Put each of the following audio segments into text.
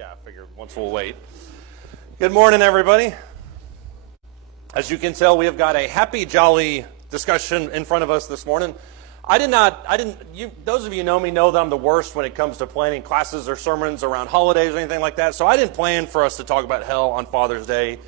Yeah, I figured once we'll wait. Good morning, everybody. As you can tell, we have got a happy, jolly discussion in front of us this morning. Those of you who know me know that I'm the worst when it comes to planning classes or sermons around holidays or anything like that. So I didn't plan for us to talk about hell on Father's Day.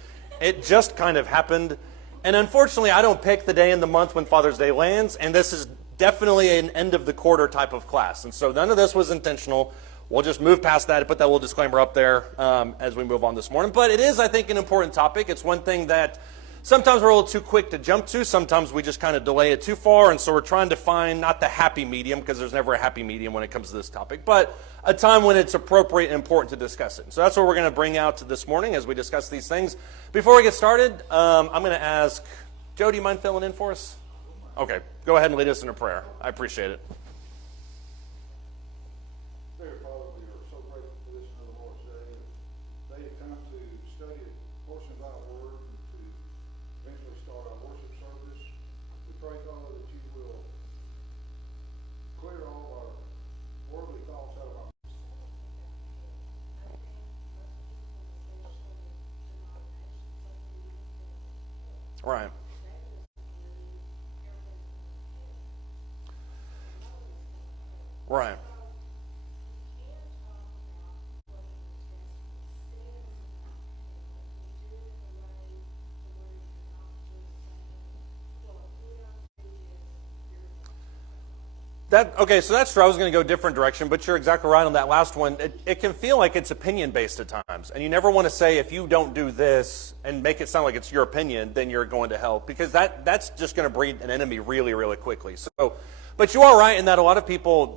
It just kind of happened. And unfortunately, I don't pick the day in the month when Father's Day lands. And this is definitely an end of the quarter type of class. And so none of this was intentional. We'll just move past that and put that little disclaimer up there as we move on this morning. But it is, I think, an important topic. It's one thing that sometimes we're a little too quick to jump to. Sometimes we just kind of delay it too far. And so we're trying to find not the happy medium, because there's never a happy medium when it comes to this topic, but a time when it's appropriate and important to discuss it. So that's what we're going to bring out this morning as we discuss these things. Before we get started, I'm going to ask, Joe, do you mind filling in for us? Okay, go ahead and lead us in a prayer. I appreciate it. Right. Right. Okay, so that's true. I was going to go a different direction, but you're exactly right on that last one. It can feel like it's opinion-based at times, and you never want to say, if you don't do this and make it sound like it's your opinion, then you're going to hell, because that's just going to breed an enemy really, really quickly. So, but you are right in that a lot of people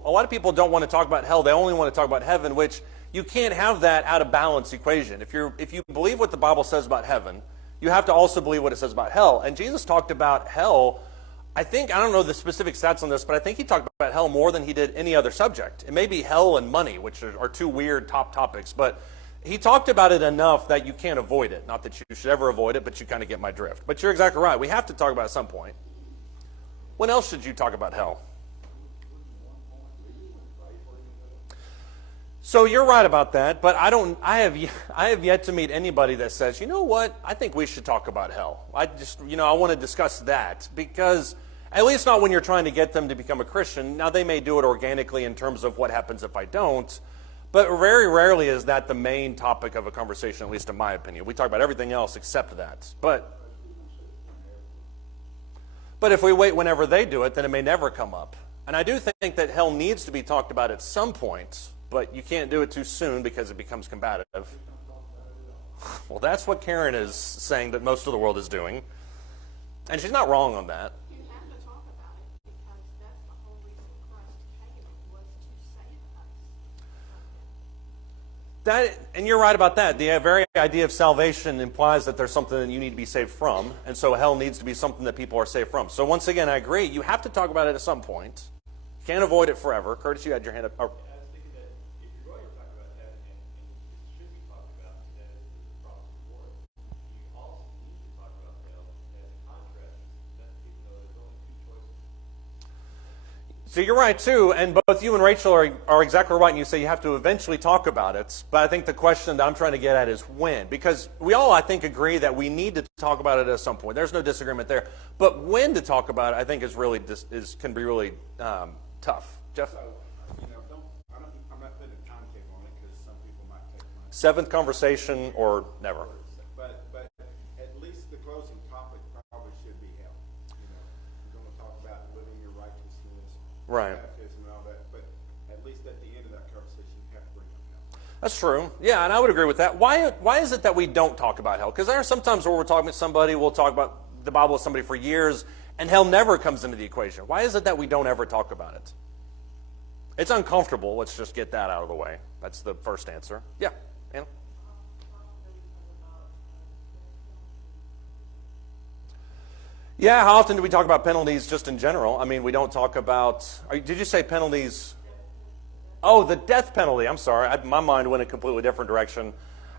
don't want to talk about hell. They only want to talk about heaven, which you can't have that out of balance equation. If you believe what the Bible says about heaven, you have to also believe what it says about hell. And Jesus talked about hell. I don't know the specific stats on this, but I think he talked about hell more than he did any other subject. It may be hell and money, which are two weird top topics, but he talked about it enough that you can't avoid it. Not that you should ever avoid it, but you kind of get my drift. But you're exactly right. We have to talk about it at some point. When else should you talk about hell? So you're right about that, but I have yet to meet anybody that says, you know what, I think we should talk about hell. I want to discuss that, because at least not when you're trying to get them to become a Christian. Now, they may do it organically in terms of what happens if I don't, but very rarely is that the main topic of a conversation, at least in my opinion. We talk about everything else except that. But if we wait whenever they do it, then it may never come up. And I do think that hell needs to be talked about at some point, but you can't do it too soon because it becomes combative. Well, that's what Karen is saying that most of the world is doing. And she's not wrong on that. You have to talk about it, because that's the whole reason Christ came, was to save us. And you're right about that. The very idea of salvation implies that there's something that you need to be saved from, and so hell needs to be something that people are saved from. So once again, I agree. You have to talk about it at some point. You can't avoid it forever. Curtis, you had your hand up. So you're right, too, and both you and Rachel are exactly right, and you say you have to eventually talk about it, but I think the question that I'm trying to get at is when, because we all, I think, agree that we need to talk about it at some point. There's no disagreement there, but when to talk about it, I think can be really tough. Jeff? So, I'm not putting a timetable on it, because some people might take my... Seventh conversation or never. But at least the closing topic probably should be hell. We're going to talk about living your righteousness, right, baptism and all that, but at least at the end of that conversation, you have to bring up hell. That's true. Yeah, and I would agree with that. Why is it that we don't talk about hell? Because there are some times where we're talking with somebody, we'll talk about the Bible with somebody for years, and hell never comes into the equation. Why is it that we don't ever talk about it? It's uncomfortable. Let's just get that out of the way. That's the first answer. Yeah, Anna? Yeah, how often do we talk about penalties just in general? I mean, we don't talk about... Did you say penalties? Oh, the death penalty. I'm sorry. My mind went a completely different direction.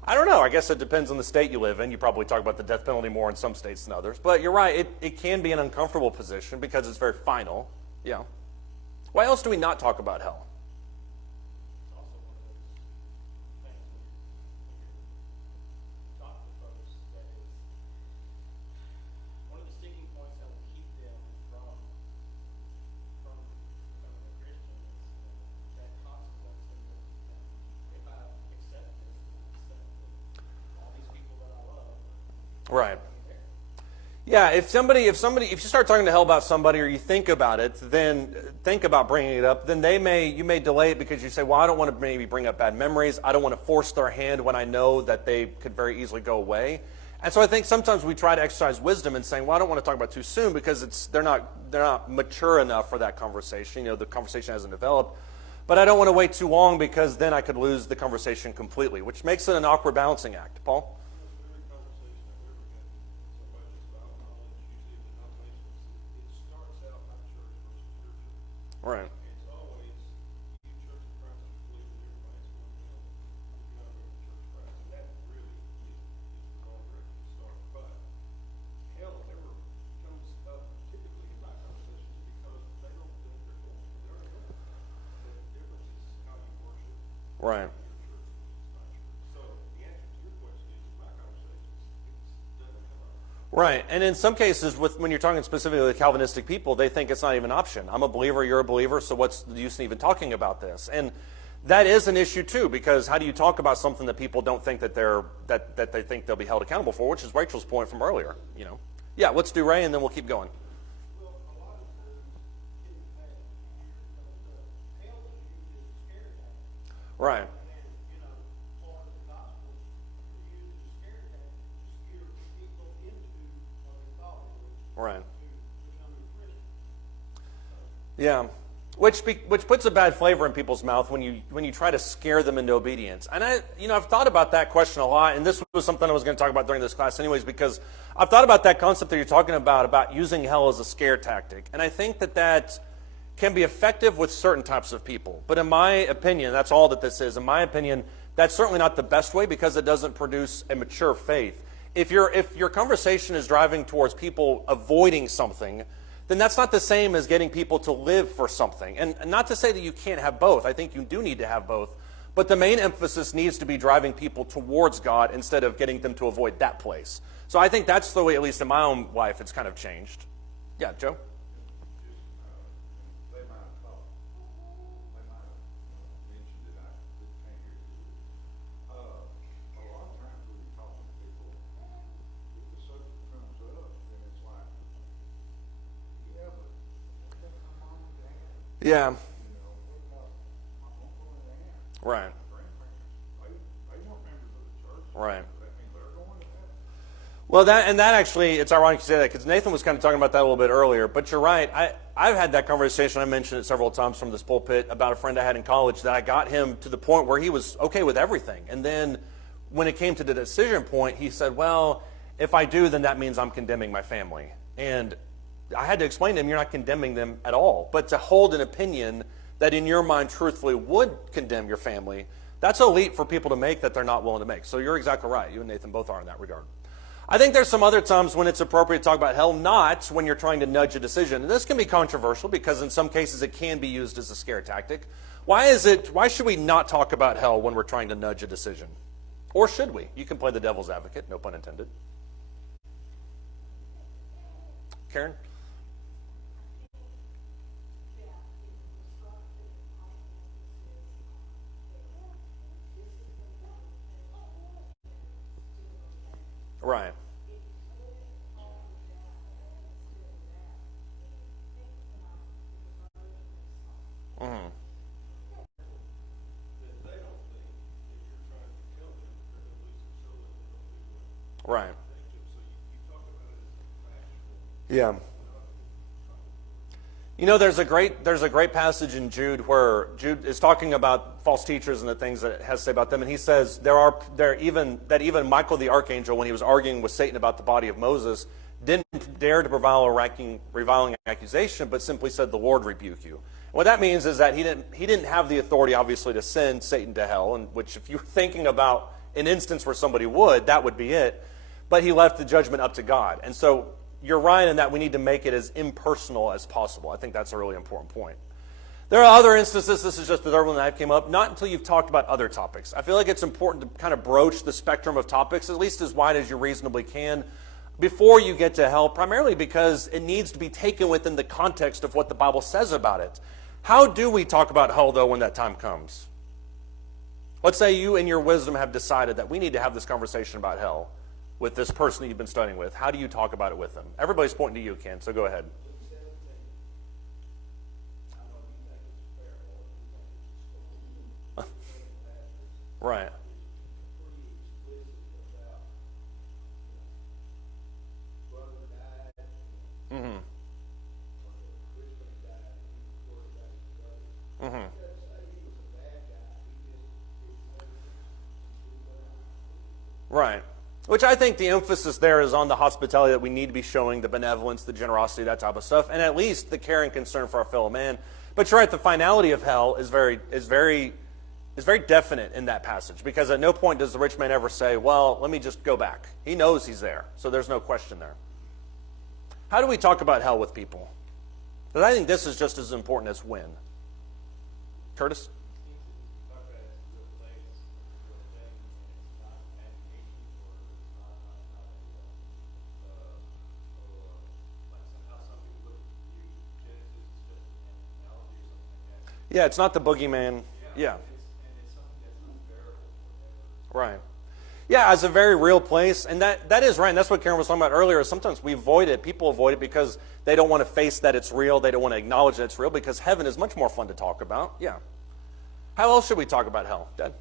I don't know. I guess it depends on the state you live in. You probably talk about the death penalty more in some states than others. But you're right. It can be an uncomfortable position because it's very final. Yeah. Why else do we not talk about hell? Right. Yeah, if you start talking to hell about somebody, or you think about it, then think about bringing it up. Then you may delay it because you say, well, I don't want to maybe bring up bad memories. I don't want to force their hand when I know that they could very easily go away. And so I think sometimes we try to exercise wisdom in saying, well, I don't want to talk about it too soon because they're not mature enough for that conversation. The conversation hasn't developed. But I don't want to wait too long because then I could lose the conversation completely, which makes it an awkward balancing act. Paul? Right. It's always you Church of Christ who believe that everybody's going to hell if you're not going to Church of Christ. And that really is the wrong direction to start. But hell never comes up typically in my conversations because they don't think they're going. They're not going. But the difference is how you worship. Right. Your church is not true. So the answer to your question is in my conversations, it doesn't come up. Right, and in some cases, when you're talking specifically with Calvinistic people, they think it's not even an option. I'm a believer, you're a believer, so what's the use in even talking about this? And that is an issue too, because how do you talk about something that people don't think that they think they'll be held accountable for? Which is Rachel's point from earlier. Yeah, let's do Ray, and then we'll keep going. Well, a lot of times in the past few years, hell is used as a scare tactic. Right, And then, part of the gospel used as a scare tactic to scare people into what they thought it was right. to become a Christian. Yeah, which puts a bad flavor in people's mouth when you try to scare them into obedience. And I've thought about that question a lot, and this was something I was going to talk about during this class anyways, because I've thought about that concept that you're talking about using hell as a scare tactic. And I think that can be effective with certain types of people. But in my opinion, that's all that this is. In my opinion, that's certainly not the best way because it doesn't produce a mature faith. If your conversation is driving towards people avoiding something, then that's not the same as getting people to live for something. And not to say that you can't have both. I think you do need to have both. But the main emphasis needs to be driving people towards God instead of getting them to avoid that place. So I think that's the way, at least in my own life, it's kind of changed. Yeah, Joe? They might have thought, they might have mentioned it, I can't hear you. A lot of times when you're talking to people, if the subject comes up, then it's like, yeah, but what about my mom and dad? Yeah, What about my uncle and aunt? right, Grandparents? They weren't members of the church. right. Does that mean they're going to heaven? Well, that actually, it's ironic you say that because Nathan was kind of talking about that a little bit earlier. But you're right. I've had that conversation. I mentioned it several times from this pulpit about a friend I had in college that I got him to the point where he was okay with everything. And then when it came to the decision point, he said, well, if I do, then that means I'm condemning my family. And I had to explain to him, you're not condemning them at all. But to hold an opinion that in your mind truthfully would condemn your family, that's a leap for people to make that they're not willing to make. So you're exactly right. You and Nathan both are in that regard. I think there's some other times when it's appropriate to talk about hell, not when you're trying to nudge a decision. And this can be controversial because in some cases it can be used as a scare tactic. Why should we not talk about hell when we're trying to nudge a decision? Or should we? You can play the devil's advocate, no pun intended. Karen? Right. Mm-hmm. That they don't think if you're trying to tell them they're going to lose their soul and they don't do what Right. they do. So you talk about it as a factual. Yeah. There's a great passage in Jude where Jude is talking about false teachers and the things that it has to say about them, and he says even Michael the archangel, when he was arguing with Satan about the body of Moses, didn't dare to revile a reviling accusation, but simply said, "The Lord rebuke you." What that means is that he didn't have the authority, obviously, to send Satan to hell, and which, if you're thinking about an instance where somebody would, that would be it. But he left the judgment up to God, and so you're right in that we need to make it as impersonal as possible. I think that's a really important point. There are other instances, this is just the third one that came up, not until you've talked about other topics. I feel like it's important to kind of broach the spectrum of topics, at least as wide as you reasonably can, before you get to hell, primarily because it needs to be taken within the context of what the Bible says about it. How do we talk about hell, though, when that time comes? Let's say you in your wisdom have decided that we need to have this conversation about hell. with this person that you've been studying with? How do you talk about it with them? Everybody's pointing to you, Ken, so go ahead. Right. Mm-hmm. Mm-hmm. Right. Which I think the emphasis there is on the hospitality that we need to be showing, the benevolence, the generosity, that type of stuff, and at least the care and concern for our fellow man. But you're right, the finality of hell is very definite in that passage, because at no point does the rich man ever say, well, let me just go back. He knows he's there, so there's no question there. How do we talk about hell with people? Because I think this is just as important as when. Curtis? Yeah, it's not the boogeyman. Yeah. Right. Yeah, as a very real place, and that is right, and that's what Karen was talking about earlier. Sometimes we avoid it, people avoid it because they don't want to face that it's real, they don't want to acknowledge that it's real, because heaven is much more fun to talk about. Yeah. How else should we talk about hell, Dad?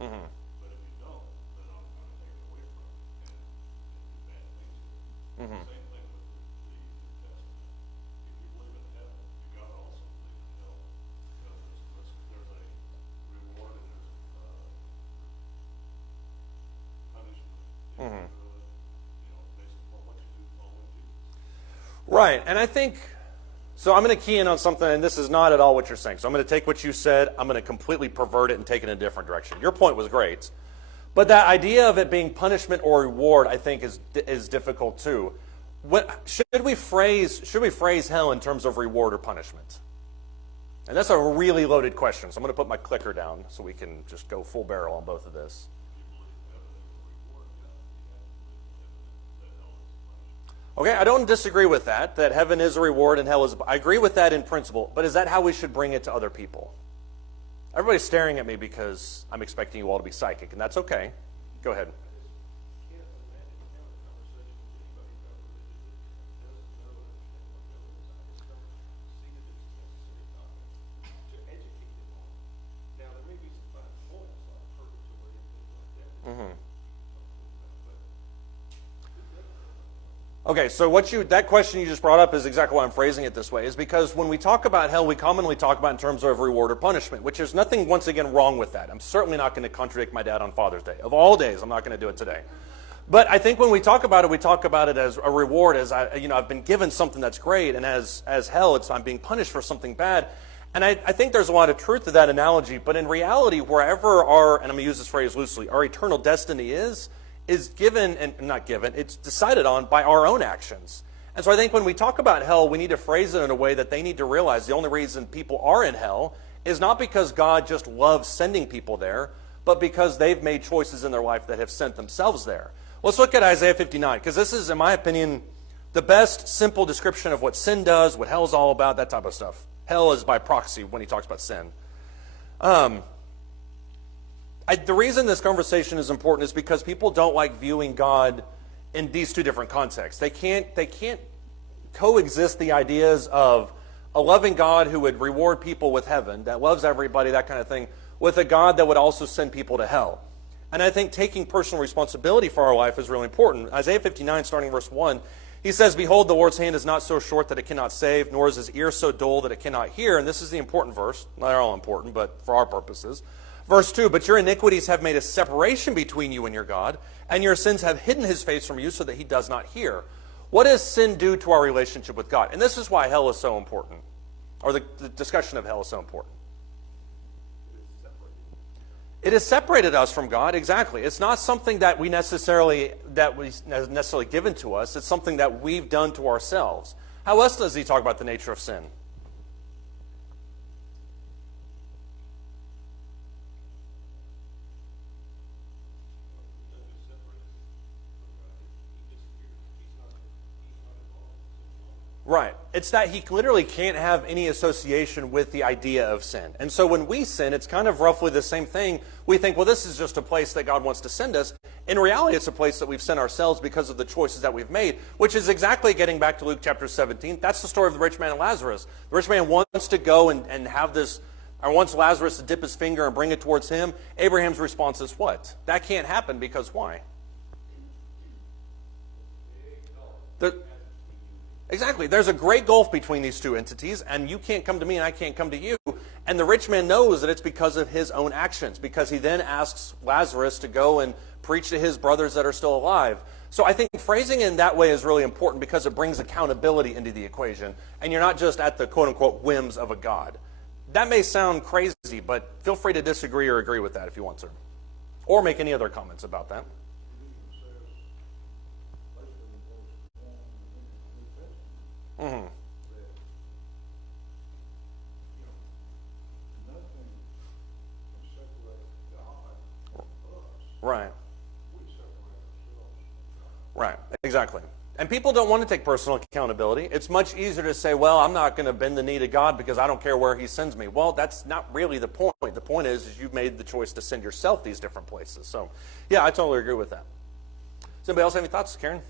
Mm-hmm. Mm-hmm. Mm-hmm. Right, and I think, so I'm going to key in on something, and this is not at all what you're saying. So I'm going to take what you said, I'm going to completely pervert it and take it in a different direction. Your point was great, but that idea of it being punishment or reward, I think, is difficult too. Should we phrase hell in terms of reward or punishment? And that's a really loaded question, so I'm going to put my clicker down so we can just go full barrel on both of this. Okay, I don't disagree with that heaven is a reward and hell is... I agree with that in principle, but is that how we should bring it to other people? Everybody's staring at me because I'm expecting you all to be psychic, and that's okay. Go ahead. Mm-hmm. Okay, so that question you just brought up is exactly why I'm phrasing it this way, is because when we talk about hell, we commonly talk about in terms of reward or punishment, which is nothing, once again, wrong with that. I'm certainly not going to contradict my dad on Father's Day. Of all days, I'm not going to do it today. But I think when we talk about it, we talk about it as a reward, as I've been given something that's great, and as hell, I'm being punished for something bad. And I think there's a lot of truth to that analogy, but in reality, wherever and I'm going to use this phrase loosely, our eternal destiny is given, and not given, it's decided on by our own actions. And so I think when we talk about hell, we need to phrase it in a way that they need to realize the only reason people are in hell is not because God just loves sending people there, but because they've made choices in their life that have sent themselves there. Let's look at Isaiah 59, because this is, in my opinion, the best simple description of what sin does, what hell's all about, that type of stuff. Hell is by proxy when he talks about sin. The reason this conversation is important is because people don't like viewing God in these two different contexts. They can't coexist the ideas of a loving God who would reward people with heaven, that loves everybody, that kind of thing, with a God that would also send people to hell. And I think taking personal responsibility for our life is really important. Isaiah 59, starting verse 1, he says, "Behold, the Lord's hand is not so short that it cannot save, nor is his ear so dull that it cannot hear." And this is the important verse. Not all important, but for our purposes. Verse 2, "But your iniquities have made a separation between you and your God, and your sins have hidden his face from you so that he does not hear." What does sin do to our relationship with God? And this is why hell is so important, or the discussion of hell is so important. It has separated us from God, exactly. It's not something that was necessarily given to us. It's something that we've done to ourselves. How else does he talk about the nature of sin? Right. It's that he literally can't have any association with the idea of sin. And so when we sin, it's kind of roughly the same thing. We think, well, this is just a place that God wants to send us. In reality, it's a place that we've sent ourselves because of the choices that we've made, which is exactly getting back to Luke chapter 17. That's the story of the rich man and Lazarus. The rich man wants to go and have this, or wants Lazarus to dip his finger and bring it towards him. Abraham's response is what? That can't happen because why? Exactly. There's a great gulf between these two entities, and you can't come to me and I can't come to you. And the rich man knows that it's because of his own actions, because he then asks Lazarus to go and preach to his brothers that are still alive. So I think phrasing it in that way is really important because it brings accountability into the equation, and you're not just at the quote-unquote whims of a God. That may sound crazy, but feel free to disagree or agree with that if you want to, or make any other comments about that. Mm-hmm. Nothing can separate God from us. Right. We separate ourselves from God. Right, exactly. And people don't want to take personal accountability. It's much easier to say, well, I'm not going to bend the knee to God because I don't care where he sends me. Well, that's not really the point. The point is you've made the choice to send yourself these different places. So, yeah, I totally agree with that. Does anybody else have any thoughts, Karen?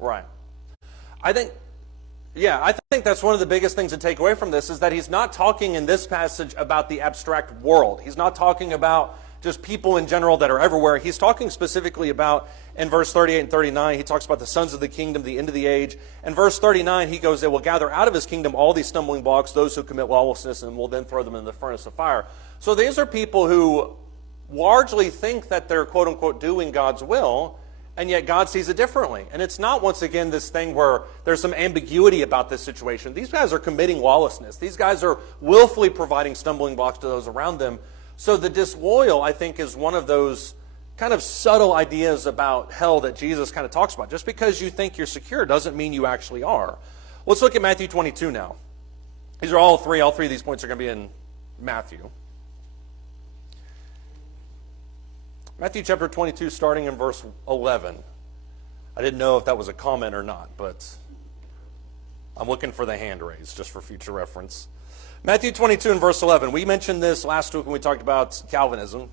Right. I think that's one of the biggest things to take away from this is that he's not talking in this passage about the abstract world. He's not talking about just people in general that are everywhere. He's talking specifically about, in verse 38 and 39, he talks about the sons of the kingdom, the end of the age. In verse 39, he goes, they will gather out of his kingdom all these stumbling blocks, those who commit lawlessness, and will then throw them in the furnace of fire. So these are people who largely think that they're, quote unquote, doing God's will, and yet God sees it differently. And it's not, once again, this thing where there's some ambiguity about this situation. These guys are committing lawlessness. These guys are willfully providing stumbling blocks to those around them. So the disloyal, I think, is one of those kind of subtle ideas about hell that Jesus kind of talks about. Just because you think you're secure doesn't mean you actually are. Let's look at Matthew 22 now. These are all three of these points are going to be in Matthew. Matthew chapter 22, starting in verse 11. I didn't know if that was a comment or not, but I'm looking for the hand raised just for future reference. Matthew 22 and verse 11. We mentioned this last week when we talked about Calvinism.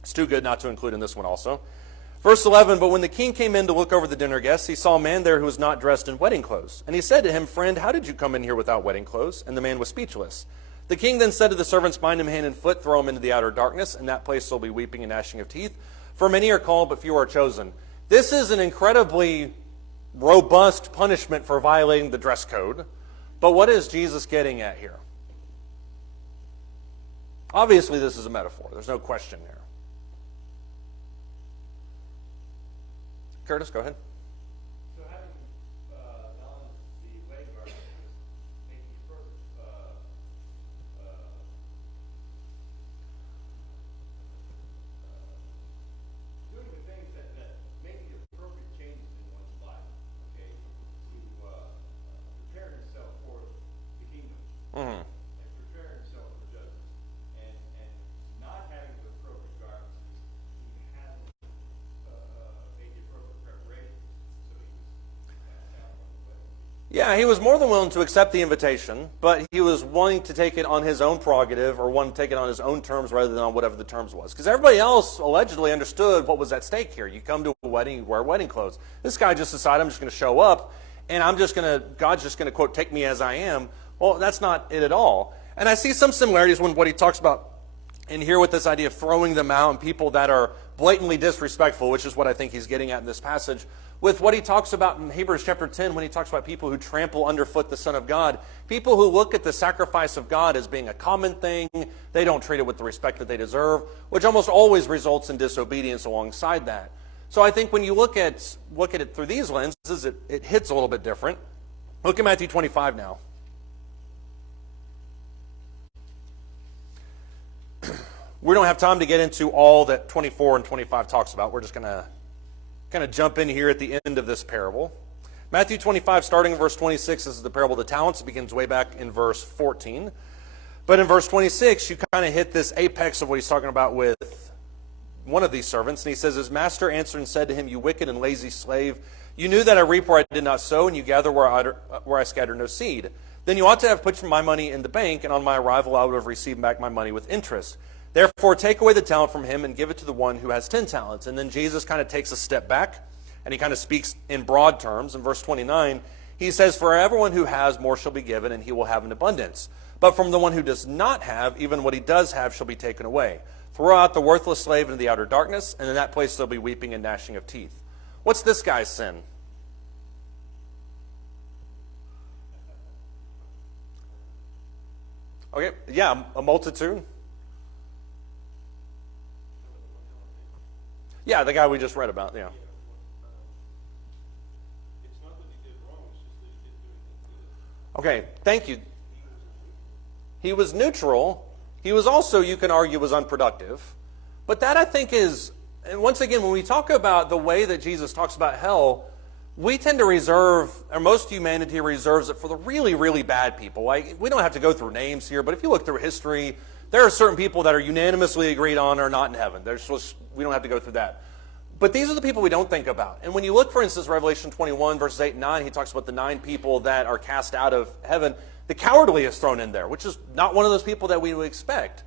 It's too good not to include in this one also. Verse 11, but when the king came in to look over the dinner guests, he saw a man there who was not dressed in wedding clothes. And he said to him, friend, how did you come in here without wedding clothes? And the man was speechless. The king then said to the servants, bind him hand and foot, throw him into the outer darkness. In that place there will be weeping and gnashing of teeth. For many are called, but few are chosen. This is an incredibly robust punishment for violating the dress code. But what is Jesus getting at here? Obviously, this is a metaphor. There's no question there. Curtis, go ahead. So having donned the wedding garment is making you perfect. Doing the things that make the appropriate changes in one's life, okay, to prepare himself for the kingdom, Mm-hmm. and prepare himself for judgment, and not having the appropriate garments, he hasn't made the appropriate preparation, so he was cast out on the wedding. Yeah, he was more than willing to accept the invitation, but he was wanting to take it on his own prerogative or wanting to take it on his own terms rather than on whatever the terms was. Because everybody else allegedly understood what was at stake here. You come to a wedding, you wear wedding clothes. This guy just decided, I'm just going to show up, and God's just going to, quote, take me as I am. Well, that's not it at all. And I see some similarities when what he talks about in here with this idea of throwing them out and people that are blatantly disrespectful, which is what I think he's getting at in this passage, with what he talks about in Hebrews chapter 10 when he talks about people who trample underfoot the Son of God, people who look at the sacrifice of God as being a common thing. They don't treat it with the respect that they deserve, which almost always results in disobedience alongside that. So I think when you look at it through these lenses, it hits a little bit different. Look at Matthew 25 now. We don't have time to get into all that 24 and 25 talks about. We're just going to kind of jump in here at the end of this parable. Matthew 25, starting in verse 26, this is the parable of the talents. It begins way back in verse 14. But in verse 26, you kind of hit this apex of what he's talking about with one of these servants. And he says, his master answered and said to him, you wicked and lazy slave, you knew that I reap where I did not sow, and you gather where I scattered no seed. Then you ought to have put my money in the bank, and on my arrival I would have received back my money with interest. Therefore, take away the talent from him and give it to the one who has 10 talents. And then Jesus kind of takes a step back, and he kind of speaks in broad terms. In verse 29, he says, for everyone who has, more shall be given, and he will have an abundance. But from the one who does not have, even what he does have shall be taken away. Throw out the worthless slave into the outer darkness, and in that place there'll be weeping and gnashing of teeth. What's this guy's sin? Okay, yeah, a multitude. Yeah, the guy we just read about, yeah. It's not that he did wrong, it's just that he didn't do anything good. Okay, thank you. He was neutral. He was also, you can argue, was unproductive. But that, I think, is, and once again, when we talk about the way that Jesus talks about hell, we tend to reserve, or most humanity reserves it for the really, really bad people. Like, we don't have to go through names here, but if you look through history, there are certain people that are unanimously agreed on are not in heaven. We don't have to go through that. But these are the people we don't think about. And when you look, for instance, Revelation 21, verses 8 and 9, he talks about the 9 people that are cast out of heaven. The cowardly is thrown in there, which is not one of those people that we would expect.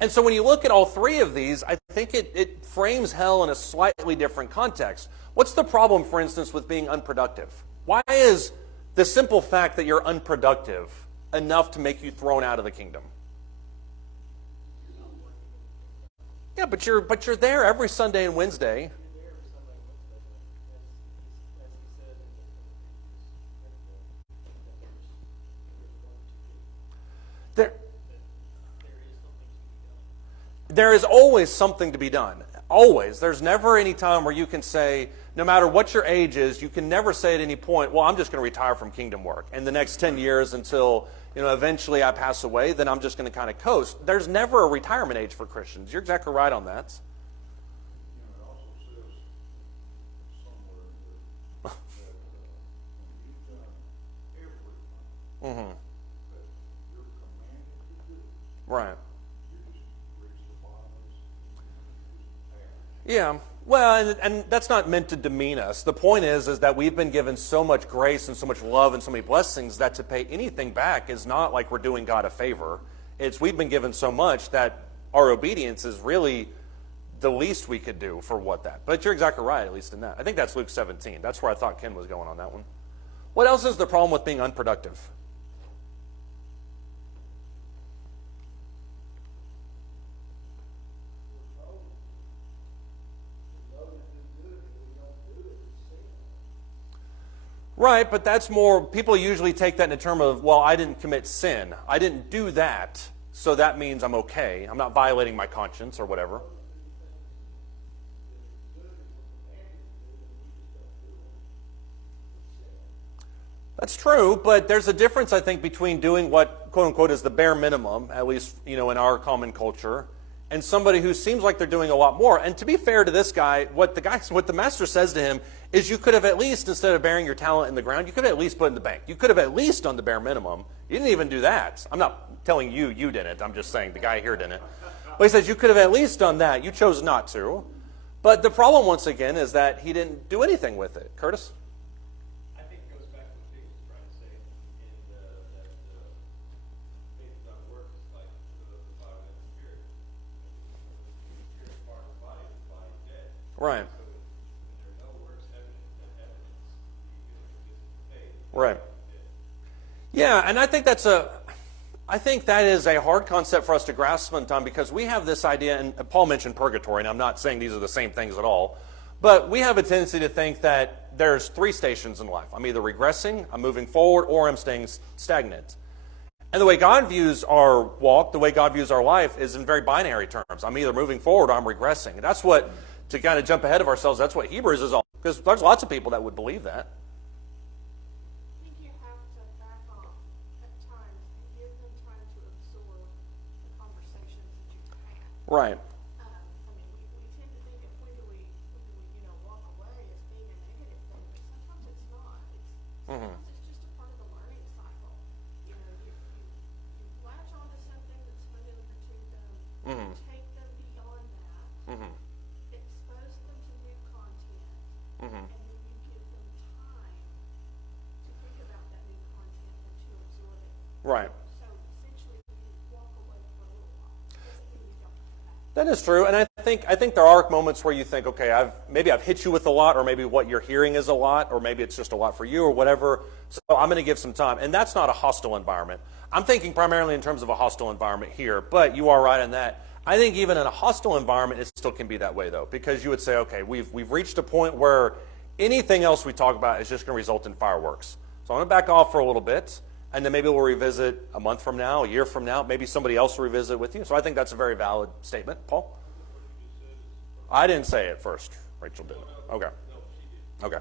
And so when you look at all 3 of these, I think it frames hell in a slightly different context. What's the problem, for instance, with being unproductive? Why is the simple fact that you're unproductive enough to make you thrown out of the kingdom? Yeah, but you're there every Sunday and Wednesday. There is always something to be done. Always. There's never any time where you can say, no matter what your age is, you can never say at any point, well, I'm just going to retire from kingdom work. And the next 10 years until, eventually I pass away, then I'm just going to kind of coast. There's never a retirement age for Christians. You're exactly right on that. It also says somewhere that when you've done everything that you're commanded to do, Right. you just reach the bottomless pit. Yeah, well, and that's not meant to demean us. The point is that we've been given so much grace and so much love and so many blessings that to pay anything back is not like we're doing God a favor. It's we've been given so much that our obedience is really the least we could do for what that. But you're exactly right, at least in that. I think that's Luke 17. That's where I thought Ken was going on that one. What else is the problem with being unproductive? Right, but that's more, people usually take that in a term of, well, I didn't commit sin. I didn't do that, so that means I'm okay. I'm not violating my conscience or whatever. That's true, but there's a difference, I think, between doing what, quote unquote, is the bare minimum, at least, in our common culture, and somebody who seems like they're doing a lot more. And to be fair to this guy, what the master says to him is you could have at least, instead of burying your talent in the ground, you could have at least put it in the bank. You could have at least done the bare minimum. You didn't even do that. I'm not telling you didn't. I'm just saying the guy here didn't. But he says you could have at least done that. You chose not to. But the problem, once again, is that he didn't do anything with it. Curtis? I think it goes back to what Jesus is trying to say, that faith without works is like the body without the spirit. The spirit is part of the body is dead. Right. So when there are no works evidence, the faith. Right. Yeah, and I think that is a hard concept for us to grasp sometimes because we have this idea, and Paul mentioned purgatory, and I'm not saying these are the same things at all, but we have a tendency to think that there's 3 stations in life. I'm either regressing, I'm moving forward, or I'm staying stagnant. And the way God views our walk, the way God views our life is in very binary terms. I'm either moving forward or I'm regressing. And that's what, to kind of jump ahead of ourselves, that's what Hebrews is all, because there's lots of people that would believe that. I think you have to back off at times and give them time to absorb the conversations that you've had. Right. I mean, we tend to think of when do we, walk away as being a negative thing, but sometimes it's not. Sometimes it's just a part of the learning cycle. You latch onto something that's familiar to them, take them beyond that, expose them to new content, and then you give them time to think about that new content and to absorb it. Right. So essentially, you walk away for a little while. Doesn't mean you don't come back. That is true, and I think there are moments where you think, okay, maybe I've hit you with a lot, or maybe what you're hearing is a lot, or maybe it's just a lot for you, or whatever. So I'm going to give some time, and that's not a hostile environment. I'm thinking primarily in terms of a hostile environment here, but you are right in that. I think even in a hostile environment, it still can be that way, though, because you would say, okay, we've reached a point where anything else we talk about is just going to result in fireworks. So I'm going to back off for a little bit. And then maybe we'll revisit a month from now, a year from now. Maybe somebody else will revisit with you. So I think that's a very valid statement. Paul? I didn't say it first. Rachel did. Okay. Okay.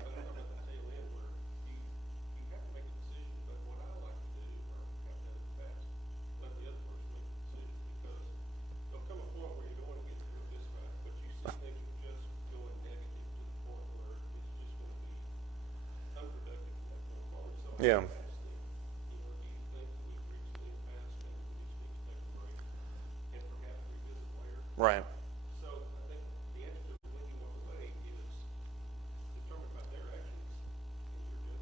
Yeah. Right. So I think the answer to when you walk away is determined by their actions and your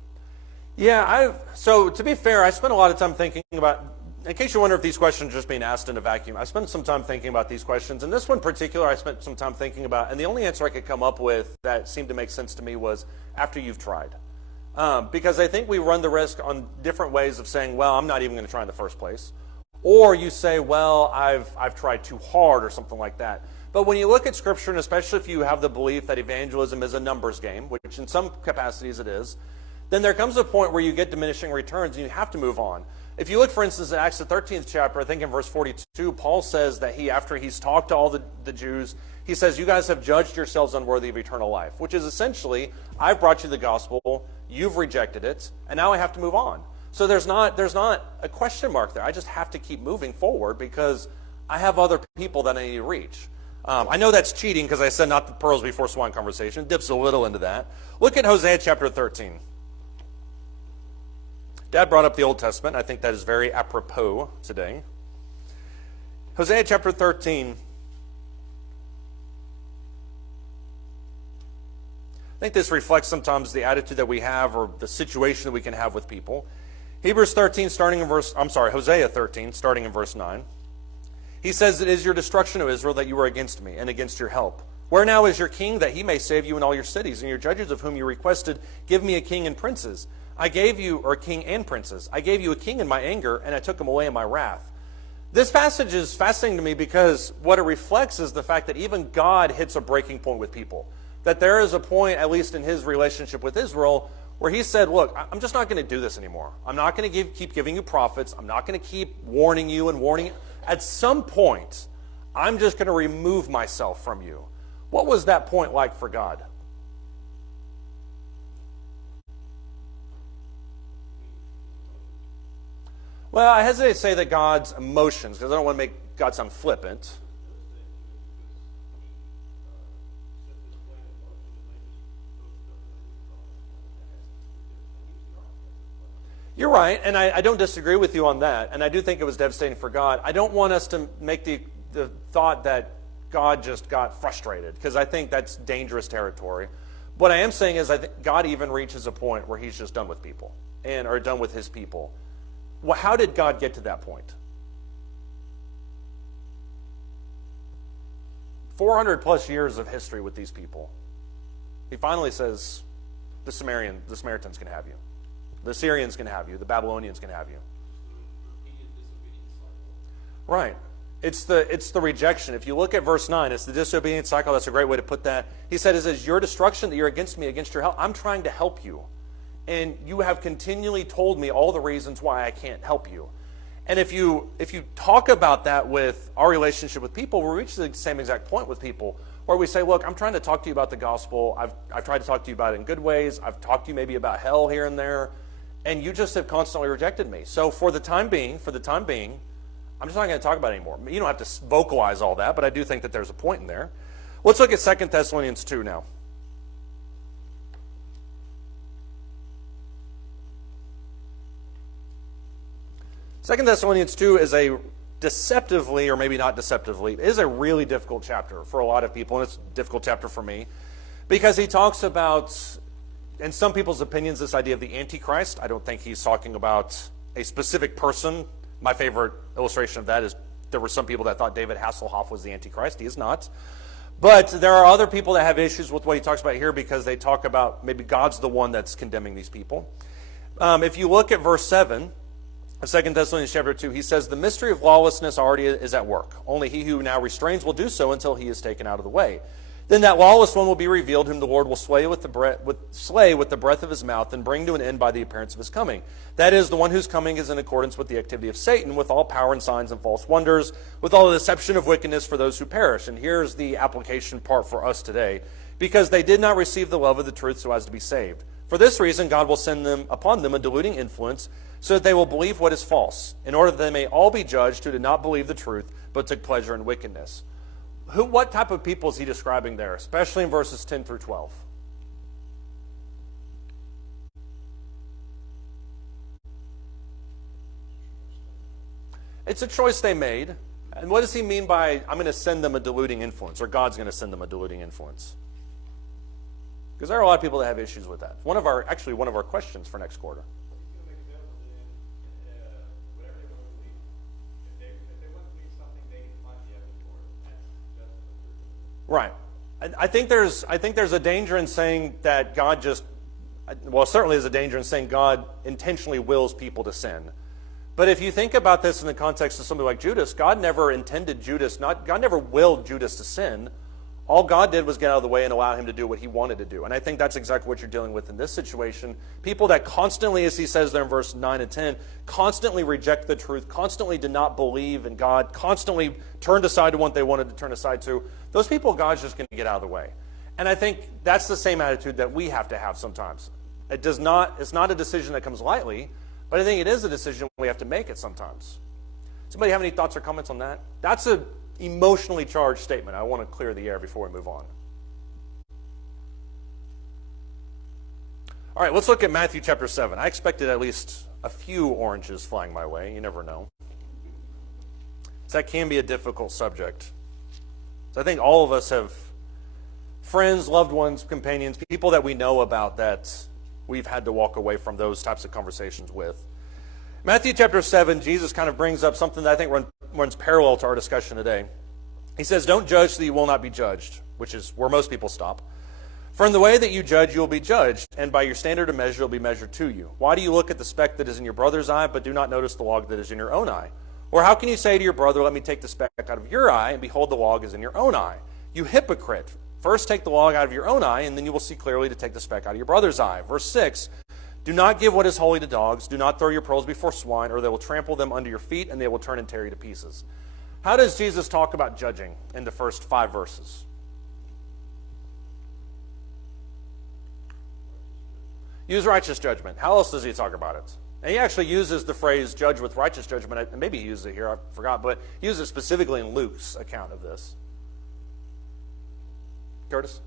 judgment. Yeah, so to be fair, I spent a lot of time thinking about, in case you wonder if these questions are just being asked in a vacuum, I spent some time thinking about these questions. And this one in particular, I spent some time thinking about, and the only answer I could come up with that seemed to make sense to me was after you've tried. Because I think we run the risk on different ways of saying, well, I'm not even going to try in the first place. Or you say, well, I've tried too hard or something like that. But when you look at Scripture, and especially if you have the belief that evangelism is a numbers game, which in some capacities it is, then there comes a point where you get diminishing returns and you have to move on. If you look, for instance, at Acts the 13th chapter, I think in verse 42, Paul says that after he's talked to all the Jews, he says, you guys have judged yourselves unworthy of eternal life, which is essentially, I've brought you the gospel, you've rejected it, and now I have to move on. So there's not a question mark there. I just have to keep moving forward because I have other people that I need to reach. I know that's cheating because I said not the pearls before swine conversation. It dips a little into that. Look at Hosea chapter 13. Dad brought up the Old Testament. I think that is very apropos today. Hosea chapter 13. I think this reflects sometimes the attitude that we have or the situation that we can have with people. Hosea 13, starting in verse 9. He says, it is your destruction, O Israel, that you are against me and against your help. Where now is your king, that he may save you in all your cities, and your judges of whom you requested, give me a king and princes. I gave you, or a king and princes. I gave you a king in my anger, and I took him away in my wrath. This passage is fascinating to me because what it reflects is the fact that even God hits a breaking point with people. That there is a point, at least in his relationship with Israel, where he said, look, I'm just not going to do this anymore. I'm not going to keep giving you prophets. I'm not going to keep warning you and warning you. At some point, I'm just going to remove myself from you. What was that point like for God? Well, I hesitate to say that God's emotions, because I don't want to make God sound flippant. You're right, and I don't disagree with you on that, and I do think it was devastating for God. I don't want us to make the thought that God just got frustrated, because I think that's dangerous territory. What I am saying is I think God even reaches a point where he's just done with people, or done with his people. Well, how did God get to that point? 400 plus years of history with these people. He finally says, the Samaritans can have you. The Syrians can have you. The Babylonians can have you. Right. It's the rejection. If you look at verse 9, it's the disobedience cycle. That's a great way to put that. He said, it is your destruction that you're against me, against your help. I'm trying to help you. And you have continually told me all the reasons why I can't help you. And if you talk about that with our relationship with people, we reach the same exact point with people where we say, look, I'm trying to talk to you about the gospel. I've tried to talk to you about it in good ways. I've talked to you maybe about hell here and there. And you just have constantly rejected me. So for the time being, I'm just not going to talk about it anymore. You don't have to vocalize all that, but I do think that there's a point in there. Let's look at 2 Thessalonians 2 now. 2 Thessalonians 2 is a deceptively, or maybe not deceptively, is a really difficult chapter for a lot of people, and it's a difficult chapter for me, because he talks about, in some people's opinions, this idea of the Antichrist. I don't think he's talking about a specific person. My favorite illustration of that is there were some people that thought David Hasselhoff was the Antichrist. He is not. But there are other people that have issues with what he talks about here because they talk about maybe God's the one that's condemning these people. If you look at verse 7 of 2 Thessalonians chapter 2, he says, "The mystery of lawlessness already is at work. Only he who now restrains will do so until he is taken out of the way. Then that lawless one will be revealed, whom the Lord will slay with the breath of his mouth and bring to an end by the appearance of his coming. That is, the one whose coming is in accordance with the activity of Satan, with all power and signs and false wonders, with all the deception of wickedness for those who perish." And here's the application part for us today. "Because they did not receive the love of the truth so as to be saved. For this reason, God will send upon them a deluding influence, so that they will believe what is false, in order that they may all be judged who did not believe the truth, but took pleasure in wickedness." What type of people is he describing there, especially in verses 10 through 12? It's a choice they made. And what does he mean by, I'm going to send them a deluding influence, or God's going to send them a deluding influence? Because there are a lot of people that have issues with that. One of our questions for next quarter. Right. I think there's a danger in saying that God certainly there's a danger in saying God intentionally wills people to sin. But if you think about this in the context of somebody like Judas, God never willed Judas to sin. All God did was get out of the way and allow him to do what he wanted to do. And I think that's exactly what you're dealing with in this situation. People that constantly, as he says there in verse 9 and 10, constantly reject the truth, constantly did not believe in God, constantly turned aside to what they wanted to turn aside to. Those people, God's just going to get out of the way. And I think that's the same attitude that we have to have sometimes. It's not a decision that comes lightly, but I think it is a decision we have to make it sometimes. Somebody have any thoughts or comments on that? That's an emotionally charged statement. I want to clear the air before we move on. All right, let's look at Matthew chapter 7. I expected at least a few oranges flying my way. You never know. So that can be a difficult subject. So I think all of us have friends, loved ones, companions, people that we know about that we've had to walk away from those types of conversations with. Matthew chapter 7, Jesus kind of brings up something that I think runs parallel to our discussion today. He says, "Don't judge so that you will not be judged," which is where most people stop. "For in the way that you judge, you will be judged, and by your standard of measure, it will be measured to you. Why do you look at the speck that is in your brother's eye, but do not notice the log that is in your own eye? Or how can you say to your brother, 'Let me take the speck out of your eye,' and behold, the log is in your own eye? You hypocrite! First take the log out of your own eye, and then you will see clearly to take the speck out of your brother's eye." Verse 6, "Do not give what is holy to dogs. Do not throw your pearls before swine, or they will trample them under your feet, and they will turn and tear you to pieces." How does Jesus talk about judging in the first 5 verses? Use righteous judgment. How else does he talk about it? And he actually uses the phrase "judge with righteous judgment." And maybe he uses it here, I forgot, but he uses it specifically in Luke's account of this. Curtis?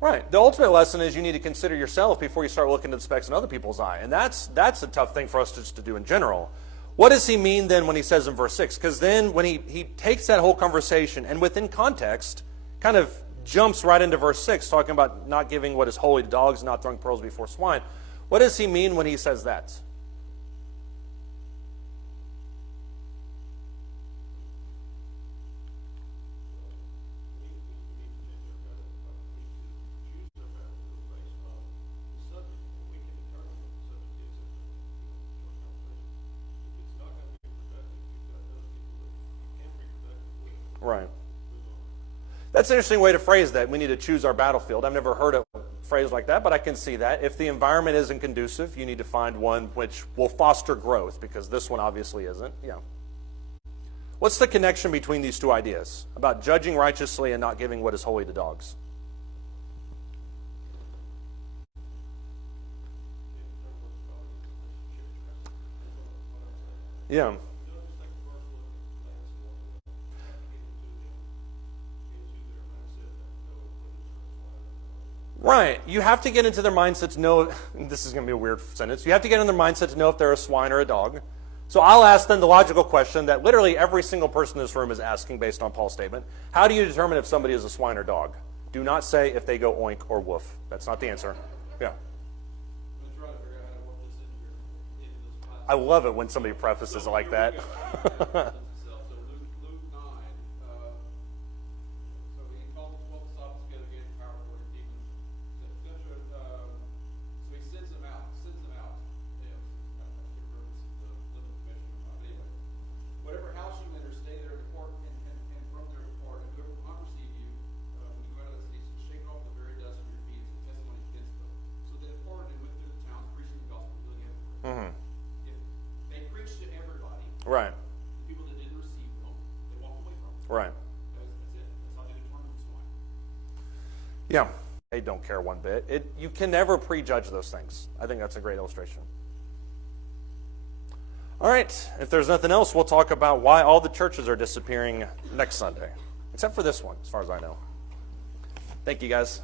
Right. The ultimate lesson is you need to consider yourself before you start looking at the specks in other people's eye. And that's a tough thing for us just to do in general. What does he mean then when he says in verse 6? Because then when he takes that whole conversation and within context kind of jumps right into verse 6, talking about not giving what is holy to dogs and not throwing pearls before swine. What does he mean when he says that? Right. That's an interesting way to phrase that. We need to choose our battlefield. I've never heard a phrase like that, but I can see that. If the environment isn't conducive, you need to find one which will foster growth, because this one obviously isn't. Yeah. What's the connection between these two ideas about judging righteously and not giving what is holy to dogs? Yeah. Don't just take the first look at plants and walk away. You have to get into their mindset that know whether they're a swine or not. Right. You have to get into their mindset to know, this is going to be a weird sentence, you have to get in their mindset to know if they're a swine or a dog. So I'll ask them the logical question that literally every single person in this room is asking based on Paul's statement. How do you determine if somebody is a swine or dog? Do not say if they go oink or woof. That's not the answer. Yeah. I'm gonna try to figure out how to work this into this class. I love it when somebody prefaces it like that. So Luke 9, so he called the 12 disciples together, gave them power to work demons. So he sends them out. Yeah, I can't remember if it's the living commission or not. But anyway, whatever house you enter, stay there and depart, and from there depart. And whoever will not receive you, when you go out of the city, so shake off the very dust from your feet as a testimony against them. So they departed and went through the towns, preaching the gospel, healing everywhere. If they preached to everybody, Right. the people that didn't receive them, they walked away from them. Right. That's it. That's how they determine the swine. Yeah. They don't care one bit. You can never prejudge those things. I think that's a great illustration. All right. If there's nothing else, we'll talk about why all the churches are disappearing next Sunday, except for this one, as far as I know. Thank you, guys.